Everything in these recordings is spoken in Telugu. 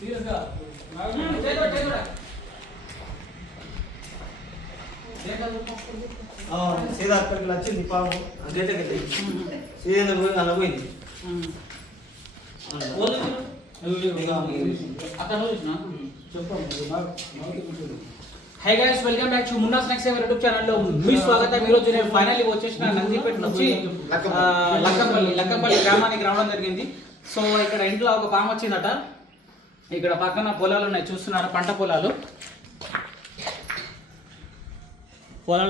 సీదా అక్కడికి వచ్చింది పాము గేటకి సీదా పోయి అలా పోయింది. Hi guys, welcome back to Munna snacks YouTube channel లో మీ స్వాగతం. ఈ రోజు నేను ఫైనల్లీ వచ్చేసిన నందిపేట నుంచి లక్కంపల్లి గ్రామానికి రావడం జరిగింది. సో ఇక్కడ ఇంట్లో ఒక పాము వచ్చిందట. ఇక్కడ పక్కన పొలాలు ఉన్నాయి, చూస్తున్నారు, పంట పొలాలు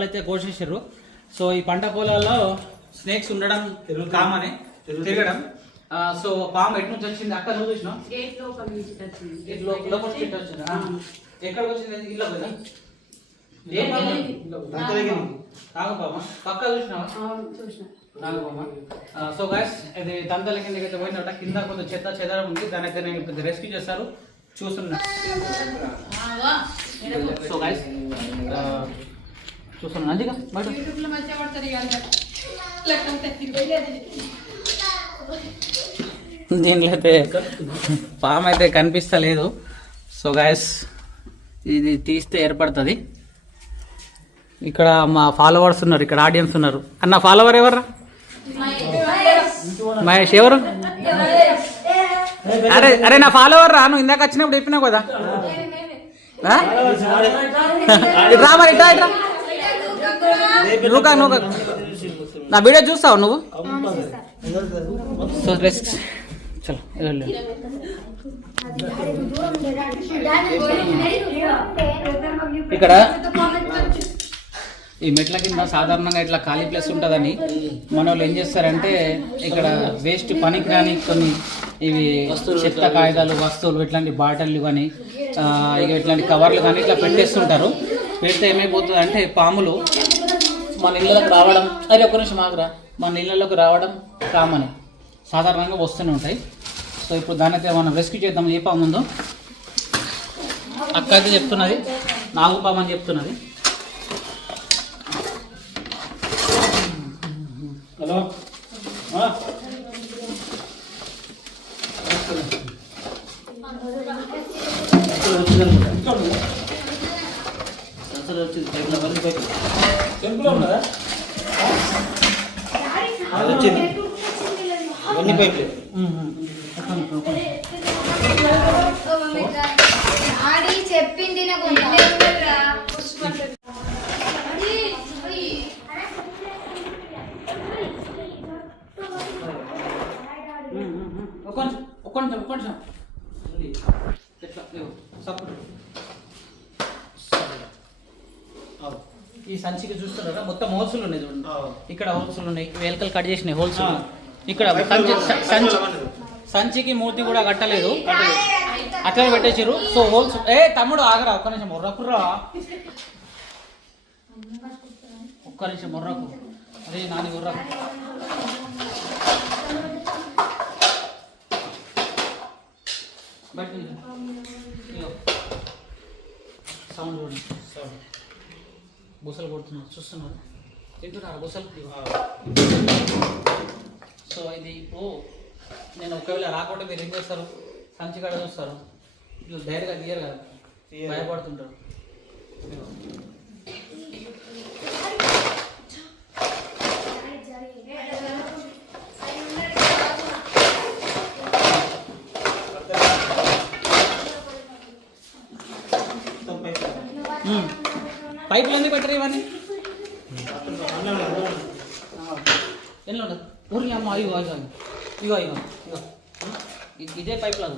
అయితే కోసేసారు. సో ఈ పంట పొలాల్లో స్నేక్స్ ఉండడం కామనే, తిరగడం. సో పాము ఎటు నుంచి వచ్చింది అక్కడ నువ్వు చూసినావు? ఎక్కడికి వచ్చింది? ఇల్లు కదా పక్క చూసినావా? సో గైస్, ఇది దంతల కిందకి అయితే పోయినట. కింద కొంచెం చెత్త చెదరం ఉంది, దానికి నేను రెస్క్యూ చేస్తారు, చూస్తున్నా. సో గైస్ చూస్తున్నా అందుకే దీంట్లో అయితే పాము అయితే కనిపిస్తలేదు. సో గైస్, ఇది తీస్తే ఏర్పడుతుంది. ఇక్కడ మా ఫాలోవర్స్ ఉన్నారు, ఇక్కడ ఆడియన్స్ ఉన్నారు. అన్న ఫాలోవర్ ఎవరు? మహేష్. ఎవరు? అరే అరే నా ఫాలోవర్ రా, నువ్వు ఇందాక వచ్చినప్పుడు చెప్పినావు కదా. రా మరి, ఇట్లా ఇట్లా నువ్వు నా వీడియో చూస్తావు నువ్వు? సో చలో ఇక్కడ ఈ మెట్ల కింద సాధారణంగా ఇట్లా ఖాళీ ప్లేస్ ఉంటుందని మన వాళ్ళు ఏం చేస్తారంటే ఇక్కడ వేస్ట్ పనికి రాని కొన్ని ఇవి చెత్త కాగితాలు, వస్తువులు, ఇట్లాంటి బాటిళ్ళు కానీ ఇక ఇట్లాంటి కవర్లు కానీ ఇట్లా పెట్టేస్తుంటారు. పెడితే ఏమైపోతుంది అంటే పాములు మన ఇళ్ళలోకి రావడం, అది ఒక్క నిమిషం ఆగురా, మన ఇళ్ళలోకి రావడం కామని సాధారణంగా వస్తూనే ఉంటాయి. సో ఇప్పుడు దాన్ని అయితే మనం రెస్క్యూ చేద్దాం. ఏ పాము ఉందో అక్క అయితే చెప్తున్నది, నాగుపాము అని చెప్తున్నది. హలో వచ్చింది అన్ని పైపులు. చెప్పింది ఈ సంచికి చూస్తున్నారా, మొత్తం హోల్సులు ఉన్నాయి చూడండి. ఇక్కడ హోల్సులు ఉన్నాయి, వేలకలు కట్ చేసినాయి హోల్స్. ఇక్కడ సంచికి మూర్తి కూడా కట్టలేదు, అట్లా పెట్టేసారు. So holes. తమ్ముడు ఆగరా, ఒక్క నిమిషం మొర్రకుర్రా, ఒక్క నిమిషం మొర్రకు. అదే నాని ఉర్రకు. బట్ సౌండ్ చూడండి, సౌండ్ బుసలు కొడుతున్నారు, చూస్తున్నారు, తింటున్నారు బుసలు. సో ఇది ఇప్పుడు నేను ఒకవేళ రాకుండా మీరు ఏం చేస్తారు? సంచి కాడ చూస్తారు, డైరెక్ట్గా తీయరు కదా, భయపడుతుంటారు. పైపులు ఎందుకు పెట్టరు ఇవన్నీ? ఎన్ని ఉండదు ఊరికి అమ్మ. ఇగో ఇగో ఇగో ఇగో ఇగో ఇదే పైపులు.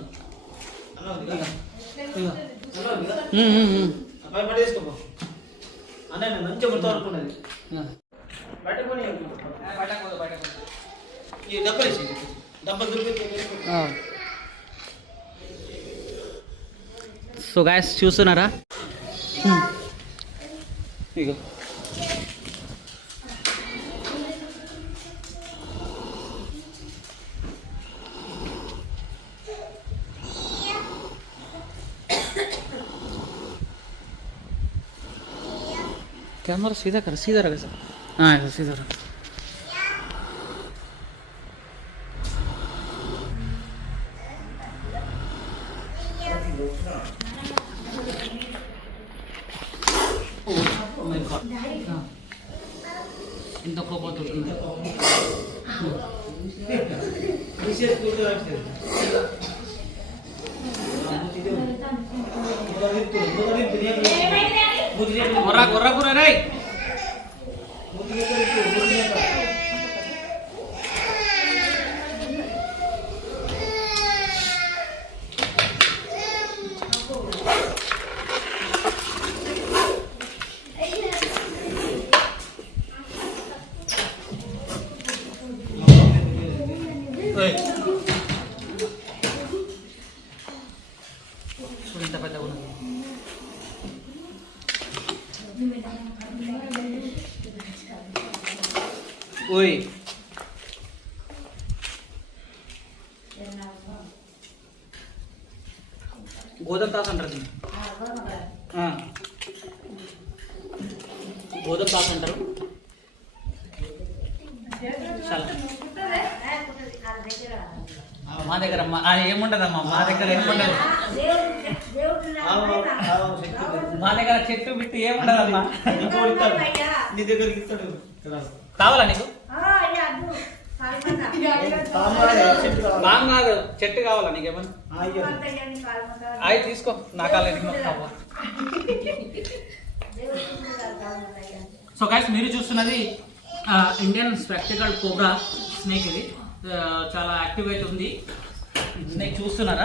సో గాయస్ చూస్తున్నారా, ఇగో कैमरा सीधा कर, सीधा रख सर. हाँ ऐसा सीधा रख. ఇంత కోపోతుంది. ఇంత పెద్ద ఓయ్ గోధుమ తాస్ అంటారు దీన్ని. గోధుమ తాస్ అంటారు. చాలా మా దగ్గర ఏముండదమ్మా, మా దగ్గర ఏముండదు. మా దగ్గర చెట్టు బిట్టు ఏముండదమ్మా. నీ దగ్గరికి ఇస్తాడు. కావాలా నీకు? కాదు, చెట్టు కావాలా నీకేమన్నా? అవి తీసుకో, నా కాలేదు. సో గైస్, మీరు చూస్తున్నది ఇండియన్ స్పెక్టికల్ కోబ్రా స్నేక్. ఇది చాలా యాక్టివ్ అయితే ఉంది. స్నేక్ చూస్తున్నారా?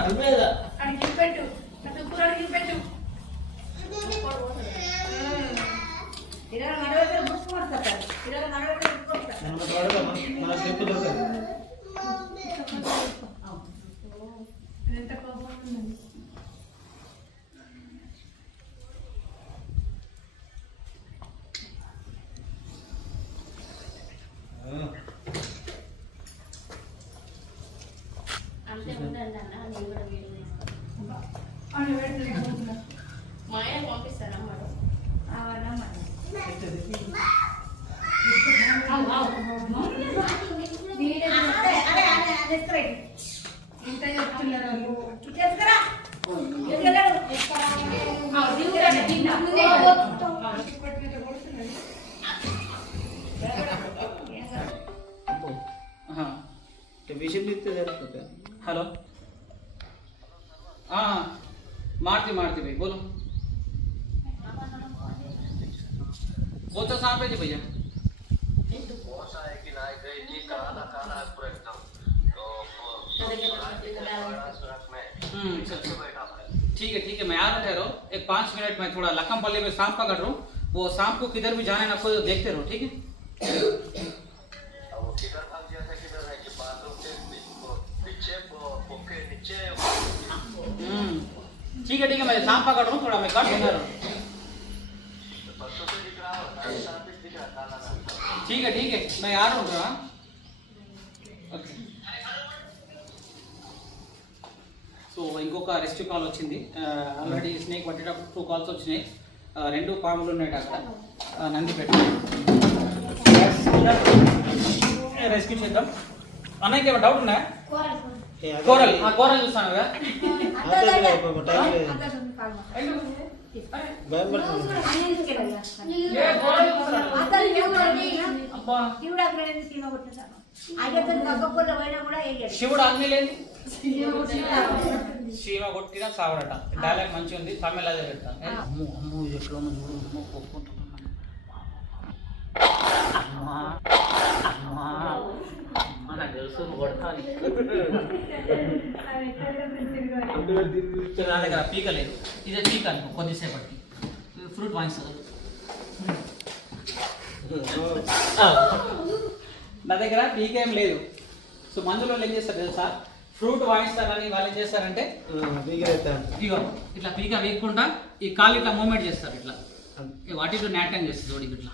हेलो हाँ मारती मारती भाई बोलो। वो तो सांप है जी भैया। ठीक है मैं आ रहा ठहरो, एक 5 मिनट में थोड़ा लखमपल्ली में सांप पकड़ रहा हूँ। वो सांप को किधर भी जाने ना को देखते रहो, ठीक है? ठीक है मैं सांप पकड़ रहा हूँ, थोड़ा मैं कट बना रहा हूँ। ठीक है मैं आ रहा हूँ। ఓకే సో ఇంకొక రెస్క్యూ కాల్ వచ్చింది. ఆల్రెడీ స్నేక్ పట్టేటప్పుడు 2 కాల్స్ వచ్చినాయి. 2 పాములు ఉన్నాయి అక్కడ నందిపేట. రెస్క్యూ చేద్దాం. అన్నయ్యకి ఏమైనా డౌట్ ఉన్నాయా? కోరల్ చూస్తాను కదా. శివుడు అగ్ని లేదు, శివ కొట్టినా సావడట. డైలాగ్ మంచిగా ఉంది, తమిళ పెడతాను. ఎట్లా నాకు తెలుసు కొడతాను. నా దగ్గర పీక లేదు, ఇదే పీక అనుకో. కొద్దిసేపటికి ఫ్రూట్ వాయిస్తుంది. నా దగ్గర పీక ఏం లేదు. సో మందులో ఏం చేస్తారు తెలుసా? ఫ్రూట్ వాయిస్తారని వాళ్ళు ఏం చేస్తారంటే ఇగో ఇట్లా పీక వేయకుండా ఈ కాలు ఇట్లా మూవ్మెంట్ చేస్తారు. ఇట్లా వాటి నాట్యం చేస్తుంది చూడు ఇట్లా.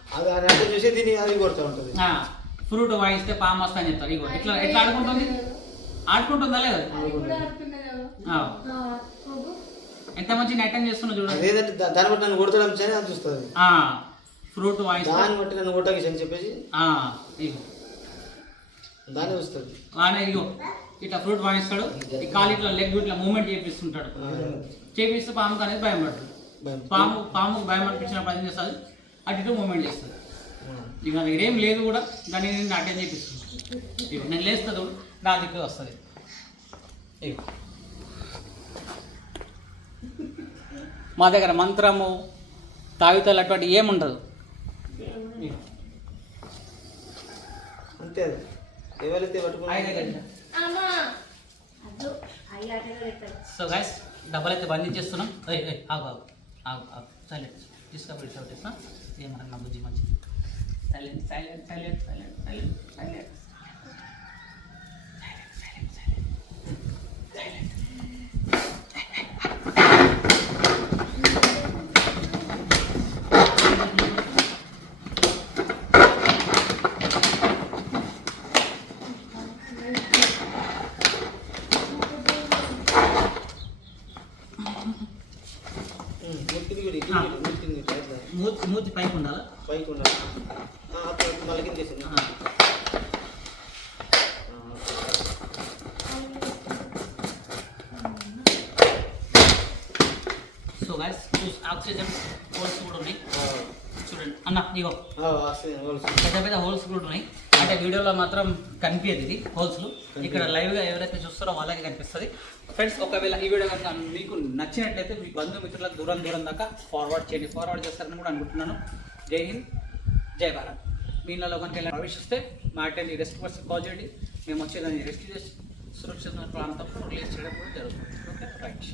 ఫ్రూట్ వాయిస్తే పాము వస్తా అని చెప్తారు. ఇగో ఎట్లా ఎట్లా ఆడుకుంటుంది, ఆడుకుంటుందా లేదా? ఎంత మంచి నాట్యం చేస్తున్నా చూడండి. దాన్ని బట్టి నన్ను కొడతాడు చూస్తుంది. ఫ్రూట్ వాయిస్ దాన్ని బట్టి నన్ను కొట్టకి అని చెప్పేసి ఇగో దాన్ని వస్తుంది. ఇగో ఇట్లా ఫ్రూట్ వాయిస్తాడు, ఈ కాలు ఇట్లా లెగ్ ఇట్లా మూవ్మెంట్ చేపిస్తుంటాడు. చేపిస్తే పాముకు అనేది భయం పడుతుంది. పాముకు భయం అనిపించినప్పుడు ఏం చేస్తుంది, అటు ఇటు మూవ్మెంట్ చేస్తుంది. ఇక ఇదేం లేదు కూడా దాన్ని నేను అటెండ్ చేపిస్తుంది. ఇక నేను లేస్తుంది నా దిక్కు వస్తుంది. ఇక మా దగ్గర మంత్రము తావితాలు అటువంటి ఏముండదు. అంతే ఎవరైతే సో గైస్ డబ్బులు అయితే బంధించేస్తున్నాం. ఆగు ఆగు ఆగు ఆగు సైలెంట్ తీసుకపోయి చోటేస్తా ఏమన్నా నా బుద్ధి మంచిది. Silent silent silent silent silent silent మూతి పైకి ఉండాలా? పైకి ఉండాలి. మళ్ళీ కింద సో గైస్ ఆక్సిజన్ హోల్స్ కూడా ఉన్నాయి చూడండి అన్న. ఇగో పెద్ద పెద్ద హోల్స్ కూడా ఉన్నాయి. అంటే వీడియోలో మాత్రం కనిపించదు ఇది హోల్స్లు. ఇక్కడ లైవ్గా ఎవరైతే చూస్తారో వాళ్ళకి కనిపిస్తుంది. ఫ్రెండ్స్ ఒకవేళ ఈ వీడియో కనుక మీకు నచ్చినట్లయితే మీ బంధుమిత్రులకు దూరం దాకా ఫార్వర్డ్ చేయండి. ఫార్వర్డ్ చేస్తారని కూడా అనుకుంటున్నాను. జై హింద్, జై భారత్. మీలో కనుక ఇలా ప్రవేశిస్తే మా అటెండ్ రెస్ట్ పర్సన్ కాల్ చేయండి. మేము వచ్చేదాన్ని రెస్క్యూ చేసి సురక్షిత ప్రాంతంలో రిలీజ్ చేయడం కూడా జరుగుతుంది. Okay right.